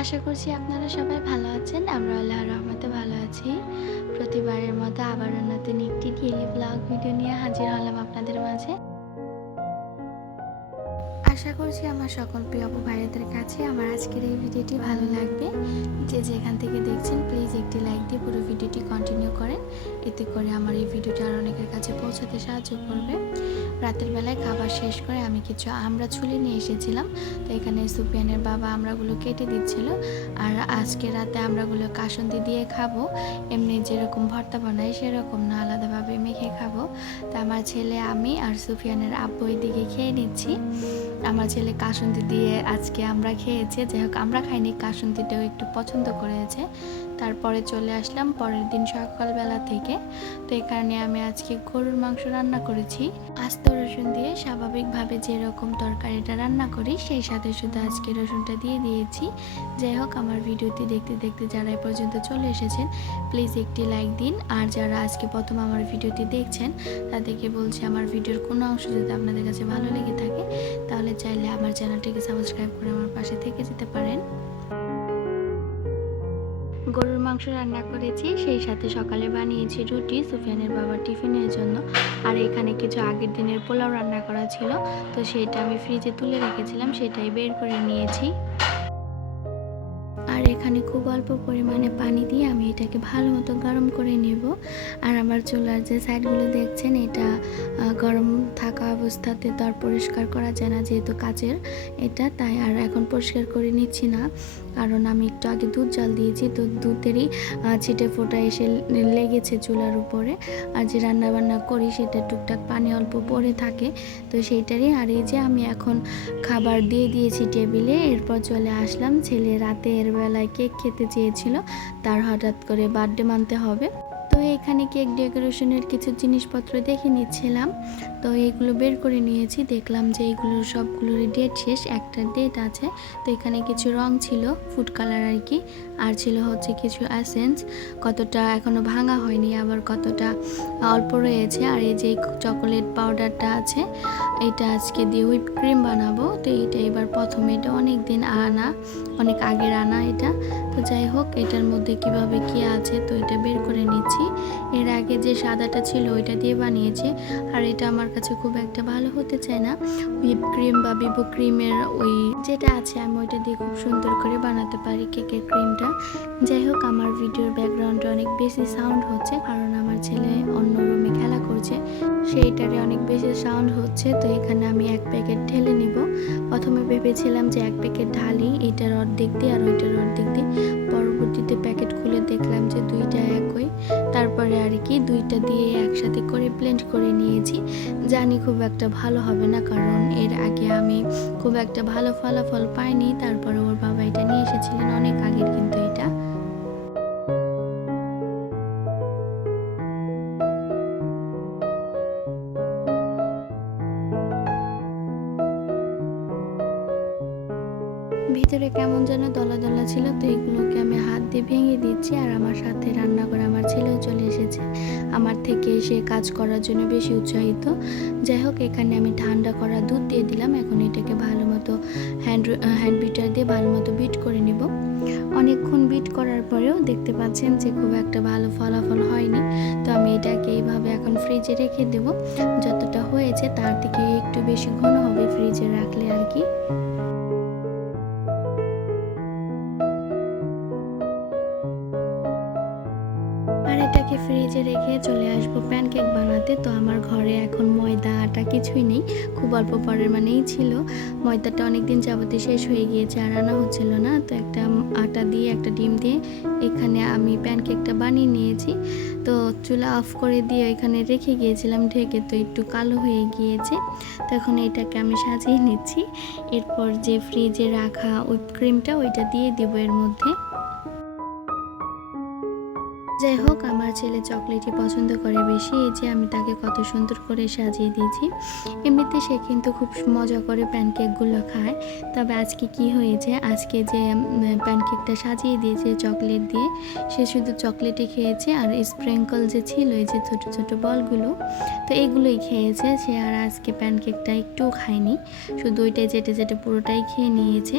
আশা করছি আপনারা সবাই ভালো আছেন। আমরা আল্লাহর রহমতে ভালো আছি। প্রতিবারের মতো আবারও নতুন একটি ডেইলি ব্লগ ভিডিও নিয়ে হাজির হলাম আপনাদের মাঝে। আশা করছি আমার সকল প্রিয় আপু ভাইয়াদের কাছে আমার আজকের এই ভিডিওটি ভালো লাগবে। যে যেখান থেকে দেখছেন প্লিজ একটি লাইক দিয়ে পুরো ভিডিওটি কন্টিনিউ করেন। এতে করে আমার এই ভিডিওটি আর অনেকের কাছে পৌঁছাতে সাহায্য করবে। রাতের বেলায় খাবার শেষ করে আমি কিছু আমড়া ছুলে নিয়ে এসেছিলাম। তো এখানে সুফিয়ানের বাবা আমড়াগুলো কেটে দিচ্ছিল। আর আজকে রাতে আমড়াগুলো কাসুন্দি দিয়ে খাবো। এমনি যেরকম ভর্তা বানাই সেরকম না, আলাদাভাবে মেখে খাবো। তো আমার ছেলে, আমি আর সুফিয়ানের আব্বু এদিকে খেয়ে নিচ্ছি। আমার ছেলে কাসুন্দি দিয়ে আজকে আমরা খেয়েছে। যাই হোক, আমরা খাইনি, কাসুন্দিটাও একটু পছন্দ করেছে। তারপরে চলে আসলাম পরের দিন সকালবেলা থেকে। তো এই কারণে আমি আজকে গরুর মাংস রান্না করেছি আস্ত রসুন দিয়ে। স্বাভাবিকভাবে যেরকম তরকারিটা রান্না করি সেই সাথে শুধু আজকে রসুনটা দিয়ে দিয়েছি। যাই হোক, আমার ভিডিওটি দেখতে দেখতে যারা এ পর্যন্ত চলে এসেছেন প্লিজ একটি লাইক দিন। আর যারা আজকে প্রথম আমার ভিডিওটি দেখছেন তাদেরকে বলছি, আমার ভিডিওর কোনো অংশ যদি আপনাদের কাছে ভালো লেগে থাকে তাহলে চাইলে আমার চ্যানেলটিকে সাবস্ক্রাইব করে আমার পাশে থেকে যেতে পারেন। গরুর মাংস রান্না করেছি, সেই সাথে সকালে বানিয়েছি রুটি সুফিয়ানের বাবার টিফিনের জন্য। আর এখানে কিছু আগের দিনের পোলাও রান্না করা ছিল, তো সেটা আমি ফ্রিজে তুলে রেখেছিলাম, সেটাই বের করে নিয়েছি। আর এখানে খুব অল্প পরিমাণে পানি দিয়ে আমি এটাকে ভালো মতো গরম করে নেব। আর আমার চুলার যে সাইডগুলো দেখছেন এটা গরম থাকা অবস্থাতে তো আর পরিষ্কার করা যায় না, যেহেতু কাচের এটা, তাই আর এখন পরিষ্কার করে নিচ্ছি না। কারণ আমি একটু আগে দুধ জাল দিয়েছি, তো দুধেরই ছিটে ফোটা এসে লেগেছে চুলার উপরে। আর যে রান্না বান্না করি সেটা টুকটাক পানি অল্প পড়ে থাকে, তো সেইটারই। আর এই যে আমি এখন খাবার দিয়ে দিয়েছি টেবিলে। এরপর চলে আসলাম, ছেলে রাতের বেলায় কেক খেতে চেয়েছিল, তার হঠাৎ করে বার্থডে মানতে হবে। তো এখানে কেক ডেকোরেশনের কিছু জিনিসপত্র দেখে নিচ্ছিলাম, তো এইগুলো বের করে নিয়েছি। দেখলাম যে এইগুলোর সবগুলোরই ডেট শেষ, একটা ডেট আছে। তো এখানে কিছু রং ছিল, ফুড কালার আর কি, আর ছিল হচ্ছে কিছু অ্যাসেন্স, কতটা এখনও ভাঙা হয়নি, আবার কতটা অল্প রয়েছে। আর এই যে চকোলেট পাউডারটা আছে, এটা আজকে দিয়ে হুইপ ক্রিম বানাবো। তো এটা এবার প্রথম, এটা অনেক দিন আনা, অনেক আগের আনা এটা। তো যাই হোক, এটার মধ্যে কিভাবে কি আছে তো এটা বের করে নিচ্ছি। এর আগে যে সাদাটা ছিল ওইটা দিয়ে বানিয়েছি, আর এটা আমার কাছে খুব একটা ভালো হতে চায় না। হুইপ ক্রিম বা বিবো ক্রিমের ওই যেটা আছে আমি ওইটা দিয়ে খুব সুন্দর করে বানাতে পারি কেকের ক্রিমটা। যাই হোক, আমার ভিডিওর ব্যাকগ্রাউন্ডে অনেক বেশি সাউন্ড হচ্ছে, কারণ আমার ছেলে অন্য রুমে খেলা করছে, সেইটারে অনেক বেশি সাউন্ড হচ্ছে। তো এখানে আমি এক প্যাকেট ঢেলে নিব। প্রথমে ভেবেছিলাম যে এক প্যাকেট ঢালি, এটার অর্ধেক দিয়ে আর ওইটার অর্ধেক দিয়ে। পরবর্তীতে প্যাকেট খুলে দেখলাম যে দুইটা একই, তারপরে আর কি দুইটা দিয়ে একসাথে করে ব্লেন্ড করে নিয়েছি। জানি খুব একটা ভালো হবে না, কারণ এর আগে আমি খুব একটা ভালো ফলাফল পাইনি। তারপরে ওর বাবা এটা নিয়ে এসেছিলেন অনেক আগের, কিন্তু এটা ভিতরে কেমন যেন দলা দলা ছিল। তো এগুলোকে আমি হাত দিয়ে ভেঙে দিচ্ছি। আর আমার সাথে রান্না করে আমার ছেলেও চলে এসেছে, আমার থেকে সে কাজ করার জন্য বেশি উৎসাহিত। যাই হোক, এখানে আমি ঠান্ডা করা দুধ দিয়ে দিলাম। এখন এটাকে ভালো মতো হ্যান্ড বিটার দিয়ে ভালো মতো বিট করে নিব। অনেকক্ষণ বিট করার পরেও দেখতে পাচ্ছেন যে খুব একটা ভালো ফলাফল হয়নি। তো আমি এটাকে এইভাবে এখন ফ্রিজে রেখে দেব। যতটা হয়েছে তার থেকে একটু বেশি ঘন হবে ফ্রিজে রাখলে আর কি। আর এটাকে ফ্রিজে রেখে চলে আসবো প্যানকেক বানাতে। তো আমার ঘরে এখন ময়দা আটা কিছুই নেই, খুব অল্প পরিমাণেই ছিল। ময়দাটা অনেক দিন যাবতে শেষ হয়ে গিয়েছে, আর আনা হচ্ছিল না। তো একটা আটা দিয়ে একটা ডিম দিয়ে এখানে আমি প্যানকেকটা বানিয়ে নিয়েছি। তো চুলা অফ করে দিয়ে এখানে রেখে গিয়েছিলাম ঢেকে, তো একটু কালো হয়ে গিয়েছে। তো এখন এটাকে আমি সাজিয়ে নিচ্ছি। এরপর যে ফ্রিজে রাখা হুইপ ক্রিমটা ওইটা দিয়ে দেবো এর মধ্যে। যাই হোক, আমার ছেলে চকলেটই পছন্দ করে বেশি। এই যে আমি তাকে কত সুন্দর করে সাজিয়ে দিয়েছি। এমনিতে সে কিন্তু খুব মজা করে প্যানকেকগুলো খায়। তবে আজকে কি হয়েছে, আজকে যে প্যানকেকটা সাজিয়ে দিয়েছে চকলেট দিয়ে, সে শুধু চকলেটই খেয়েছে আর স্প্রিঙ্কল যে ছিল এই যে ছোট ছোট বলগুলো, তো এগুলোই খেয়েছে সে। আর আজকে প্যানকেকটা একটুও খায়নি, শুধু ওইটাই চেটে চেটে পুরোটাই খেয়ে নিয়েছে।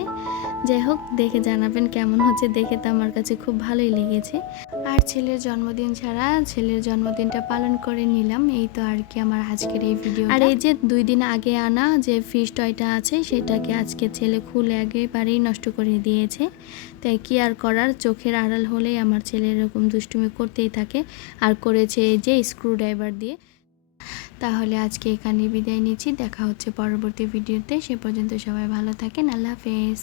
যাই হোক, দেখে জানাবেন কেমন হচ্ছে। দেখে তো আমার কাছে খুব ভালোই লেগেছে। আর ছেলের জন্মদিন ছাড়া ছেলের জন্মদিনটা পালন করে নিলাম, এই তো আর কি আমার আজকের এই ভিডিও। আর এই যে 2 দিন আগে আনা যে ফিশ টয়টা আছে সেটাকে আজকে ছেলে খুলে একেবারেই নষ্ট করে দিয়েছে। তাই কি আর করার, চোখের আড়াল হলেই আমার ছেলে এরকম দুষ্টুমি করতেই থাকে। আর করেছে এই যে স্ক্রুড্রাইভার দিয়ে। তাহলে আজকে এখানে বিদায় নিচ্ছি, দেখা হচ্ছে পরবর্তী ভিডিওতে। সে পর্যন্ত সবাই ভালো থাকেন, আল্লাহ হাফেজ।